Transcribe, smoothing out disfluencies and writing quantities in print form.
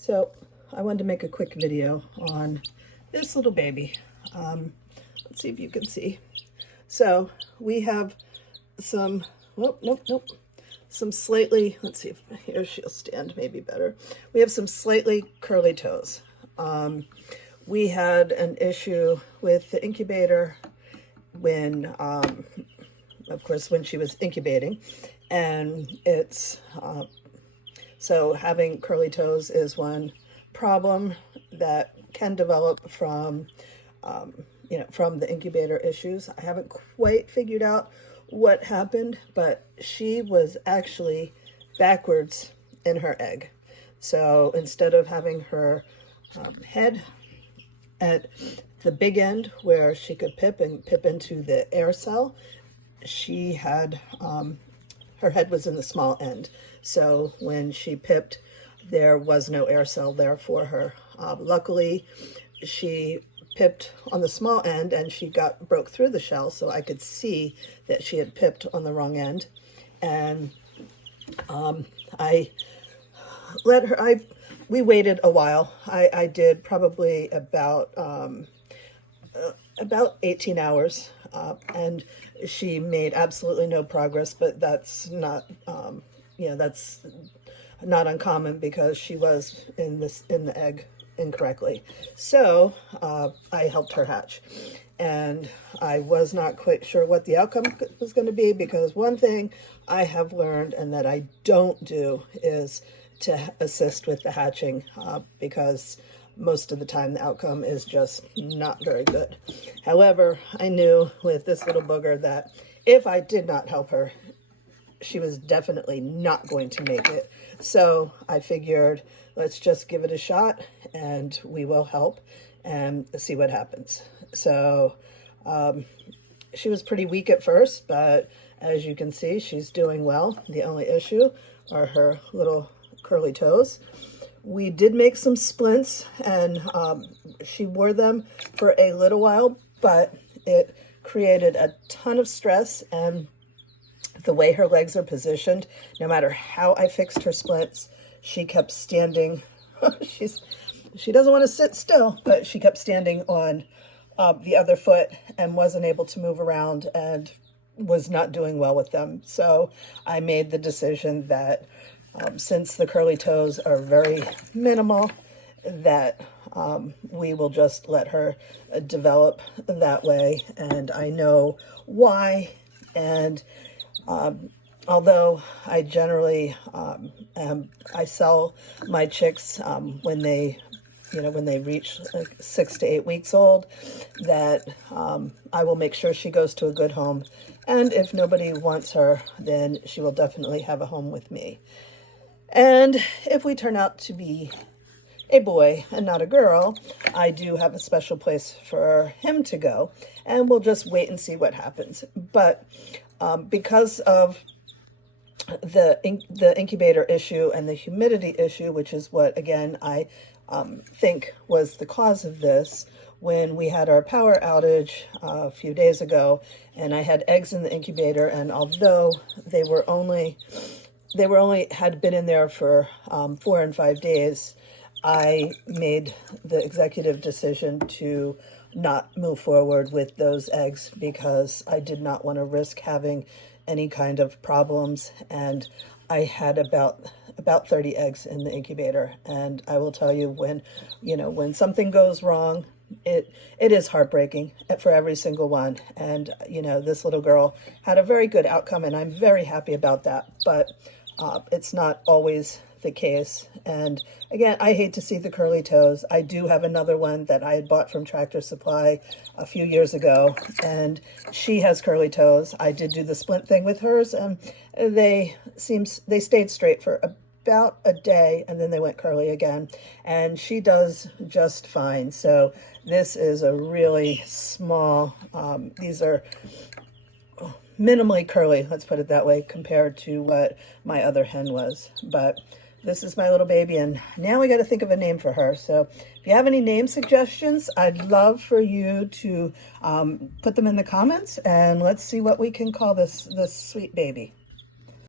So I wanted to make a quick video on this little baby. Let's see if you can see. So we have some, some slightly, let's see if here she'll stand maybe better. We have some slightly curly toes. We had an issue with the incubator when, of course, when she was incubating, and it's, so having curly toes is one problem that can develop from, from the incubator issues. I haven't quite figured out what happened, but she was actually backwards in her egg. So instead of having her head at the big end where she could pip into the air cell, she had her head was in the small end. So when she pipped, there was no air cell there for her. Luckily, she pipped on the small end and she broke through the shell, so I could see that she had pipped on the wrong end. And I let her, we waited a while. I did probably about 18 hours, and she made absolutely no progress, but that's not, that's not uncommon because she was in the egg incorrectly. So I helped her hatch, and I was not quite sure what the outcome was going to be, because one thing I have learned and that I don't do is to assist with the hatching, because most of the time the outcome is just not very good. However, I knew with this little booger that if I did not help her, she was definitely not going to make it. So I figured, let's just give it a shot and we will help and see what happens. So she was pretty weak at first, but as you can see, she's doing well. The only issue are her little curly toes. We did make some splints, and she wore them for a little while, but it created a ton of stress, and the way her legs are positioned, no matter how I fixed her splints, she kept standing. She doesn't want to sit still, but she kept standing on the other foot and wasn't able to move around and was not doing well with them. So I made the decision that since the curly toes are very minimal, that we will just let her develop that way. And I know why. And although I generally I sell my chicks when they reach like 6 to 8 weeks old, that I will make sure she goes to a good home. And if nobody wants her, then she will definitely have a home with me. And if we turn out to be a boy and not a girl, I do have a special place for him to go, and we'll just wait and see what happens. But because of the incubator issue and the humidity issue, which is what, again, I think was the cause of this, when we had our power outage a few days ago, and I had eggs in the incubator, and although they had been in there for 4 and 5 days, I made the executive decision to not move forward with those eggs because I did not want to risk having any kind of problems. And I had about 30 eggs in the incubator. And I will tell you, when something goes wrong, it is heartbreaking for every single one. And, this little girl had a very good outcome, and I'm very happy about that. But it's not always the case. And again, I hate to see the curly toes. I do have another one that I had bought from Tractor Supply a few years ago, and she has curly toes. I did do the splint thing with hers, and they stayed straight for about a day, and then they went curly again, and she does just fine. So this is a really small, these are minimally curly, let's put it that way, compared to what my other hen was. But this is my little baby, and now we got to think of a name for her. So if you have any name suggestions, I'd love for you to put them in the comments, and let's see what we can call this sweet baby.